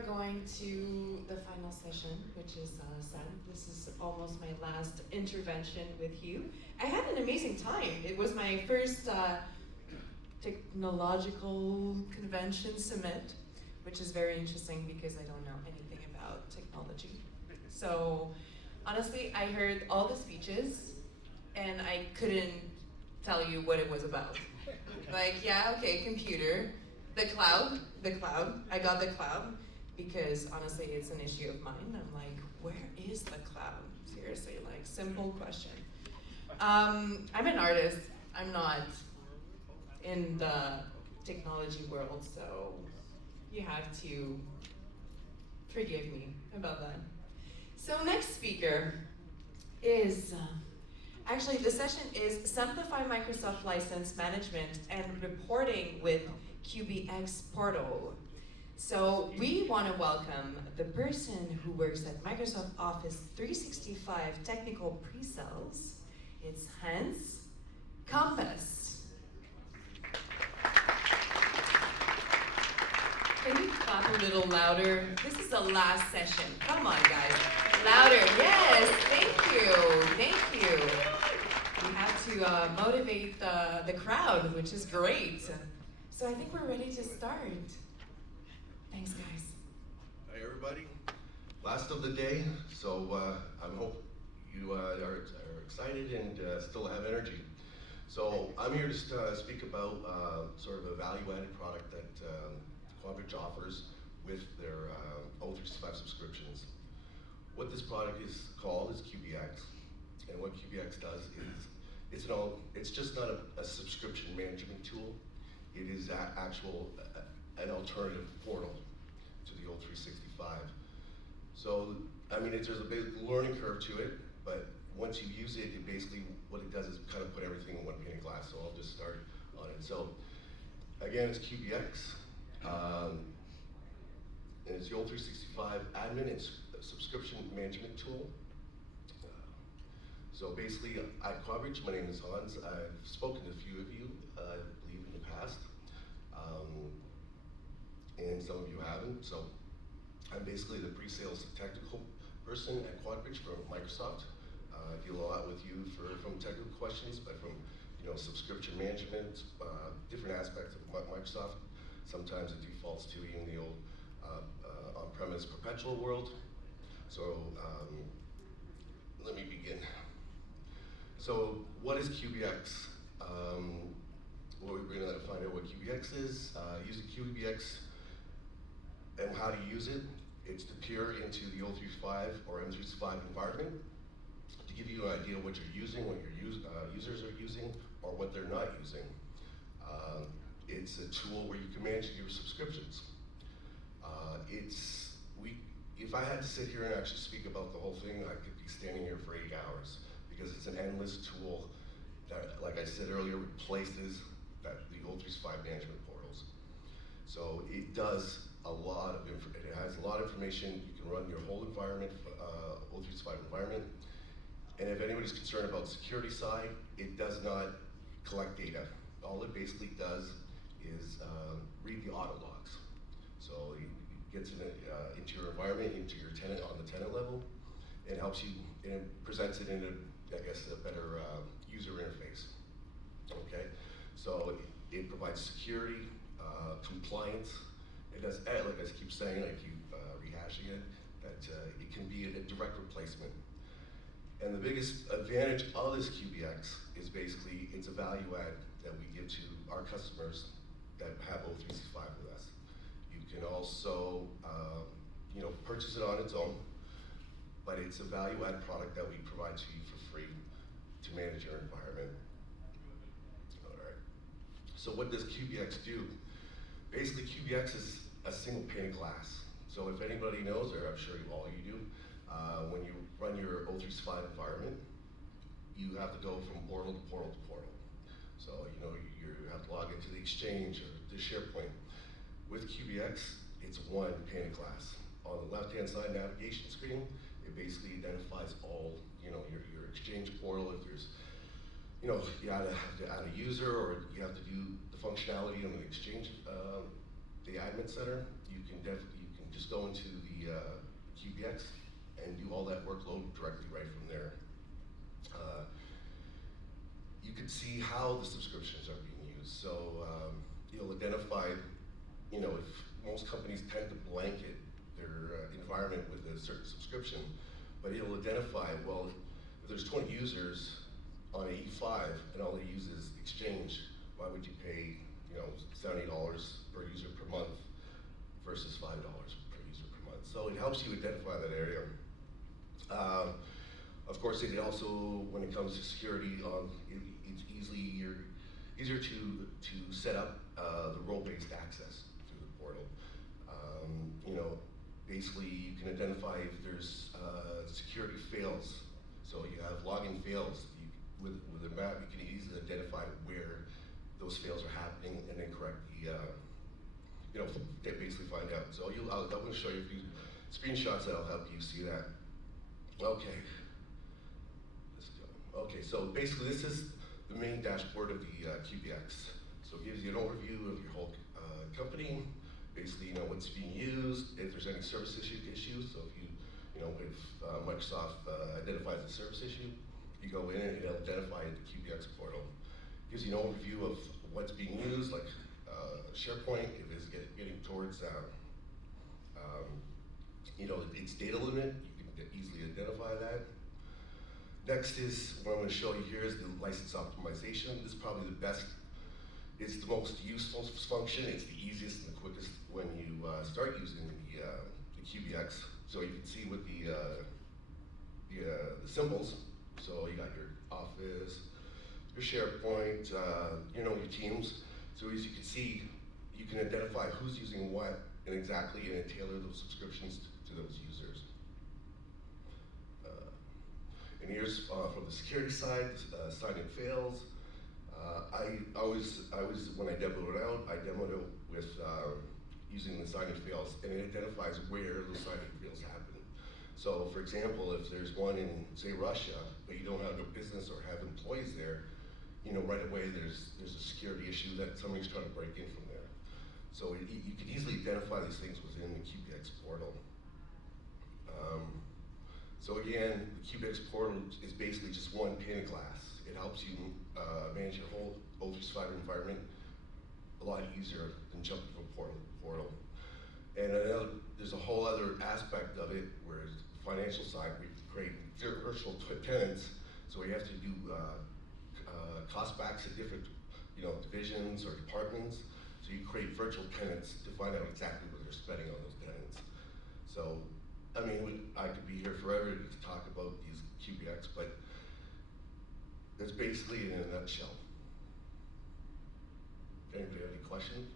are going to the final session, which is sad. This is almost my last intervention with you. I had an amazing time. It was my first technological convention summit, which is very interesting because I don't know anything about technology. So honestly, I heard all the speeches and I couldn't tell you what it was about. Like, yeah, okay, computer, the cloud, I got the cloud, because honestly, it's an issue of mine. I'm like, where is the cloud? Seriously, like, simple question. I'm an artist. I'm not in the technology world, so you have to forgive me about that. So next speaker is, actually the session is Simplify Microsoft License Management and Reporting with QBX Portal. So we want to welcome the person who works at Microsoft Office 365 Technical Pre-Sales. It's Is Qbx. Can you clap a little louder? This is the last session. Come on, guys. Louder. Yes. Thank you. We have to motivate the crowd, which is great. So I think we're ready to start. Thanks, guys. Hi, everybody. Last of the day, so I hope you are excited and still have energy. So I'm here to speak about sort of a value-added product that QBITS offers with their O365 subscriptions. What this product is called is QBX, and what QBX does is it's just not a subscription management tool. It is an alternative portal to the O365. So, I mean, there's a big learning curve to it, but once you use it, basically what it does is kind of put everything in one pane of glass. So I'll just start on it. So again, it's QBX. And it's the O365 admin and subscription management tool. So basically, at QBITS, my name is Hans. I've spoken to a few of you, I believe, in the past. And some of you haven't. So I'm basically the pre-sales technical person at QBITS for Microsoft. I deal a lot with you from technical questions, but from subscription management, different aspects of Microsoft. Sometimes it defaults to even the old on-premise perpetual world. So let me begin. So what is QBX? We're going to find out what QBX is, using QBX and how to use it. It's to peer into the O365 or M365 environment to give you an idea of what you're using, what your users are using, or what they're not using. It's a tool where you can manage your subscriptions. If I had to sit here and actually speak about the whole thing, I could be standing here for 8 hours because it's an endless tool that, like I said earlier, replaces the O365 management portals. So it does a lot of it has a lot of information. You can run your whole environment, O365 environment. And if anybody's concerned about the security side, it does not collect data. All it basically does is read the auto logs. So it gets into your environment, into your tenant on the tenant level, and helps you, and it presents it in a better user interface. Okay, so it provides security, compliance. It does, like I keep saying, I keep rehashing it, that it can be a direct replacement. And the biggest advantage of this QBX is basically it's a value add that we give to our customers that have O365 with us. You can also purchase it on its own, but it's a value add product that we provide to you for free to manage your environment. All right. So what does QBX do? Basically, QBX is a single pane of glass. So if anybody knows, or I'm sure all you do, when you run your O365 environment, you have to go from portal to portal to portal. So you have to log into the Exchange or the SharePoint. With QBX, it's one pane of glass. On the left-hand side navigation screen, it basically identifies all your Exchange portal. If there's you have to add a user or you have to do the functionality of an Exchange, the admin center, you can just go into the QBX and do all that workload directly right from there. You can see how the subscriptions are being used. So you'll identify, if most companies tend to blanket their environment with a certain subscription, but it'll identify, well, if there's 20 users on a E5 and all they use is Exchange, why would you pay, $70 per user per month versus $5 per user per month? So it helps you identify that area. Of course, it also, when it comes to security, it's easier to set up the role-based access through the portal. Basically, you can identify if there's security fails. So you have login fails. With a map, you can easily identify where those fails are happening and then correct the, basically find out. So I'm going to show you a few screenshots that'll help you see that. Okay. Let's go. Okay, so basically this is the main dashboard of the QBX. So it gives you an overview of your whole company. Basically, what's being used, if there's any service issues. So if if Microsoft identifies a service issue, you go in and it'll identify the QBX portal. Gives you an overview of what's being used, like SharePoint, if it's getting towards its data limit, you can easily identify that. Next is, what I'm going to show you here is the license optimization. This is probably the best, it's the most useful function. It's the easiest and the quickest when you start using the QBX. So you can see with the symbols. So you got your Office, your SharePoint, your Teams. So as you can see, you can identify who's using what and exactly, and tailor those subscriptions to those users. And here's from the security side, sign-in fails. When I demoed it out, I demoed it with using the sign-in fails, and it identifies where those sign-in fails happen. So for example, if there's one in, say, Russia, but you don't have a business or have employees there, right away there's a security issue that somebody's trying to break in from there. So you can easily identify these things within the QBX portal. So again, the QBX portal is basically just one pane of glass. It helps you manage your whole O365 environment a lot easier than jumping from portal to portal. And there's a whole other aspect of it, where the financial side, we create virtual tenants, so we have to do cost backs at different divisions or departments. So you create virtual tenants to find out exactly what they're spending on those tenants. So, I mean, I could be here forever to talk about these QBX, but that's basically in a nutshell. Anybody have any questions?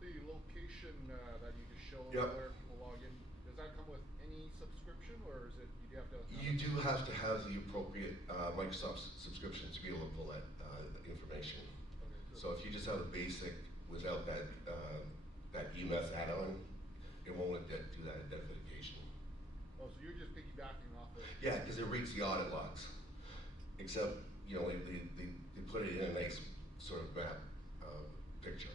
The location that you just showed Yep. where people log in, does that come with any subscription, or is it you have to? You do have to have the appropriate Microsoft subscription to be able to pull that information. Okay, So if you just have a basic without that EMS add-on, it won't do that identification. Oh, so you're just piggybacking off of? Yeah, because it reads the audit logs, except they put it in a nice sort of map picture.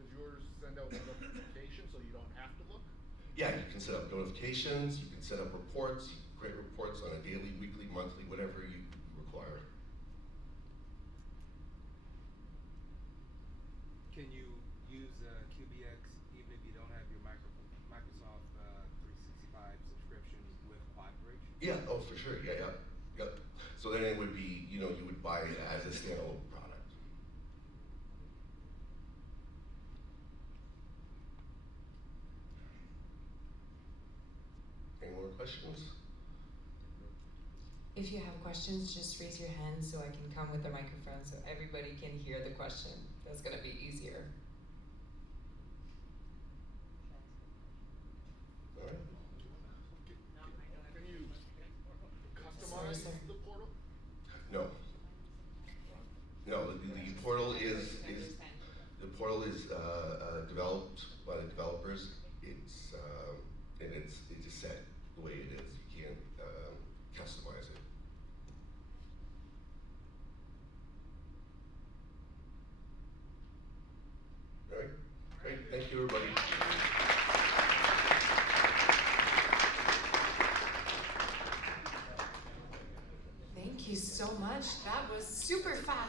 Does yours send out notifications so you don't have to look? Yeah, you can set up notifications, you can set up reports, you can create reports on a daily, weekly, monthly, whatever you require. Can you use QBX even if you don't have your Microsoft 365 subscription with QuadBridge? Yeah, oh, for sure, yeah. So then it would be, you would buy it as a standalone product. Any more questions? If you have questions, just raise your hand so I can come with the microphone so everybody can hear the question. That's gonna be easier. All right. Can you Sorry, customize sir. the portal? No. No, the portal is developed by the developers. It's just set the way it is. You can't customize it. you so much. That was super fast.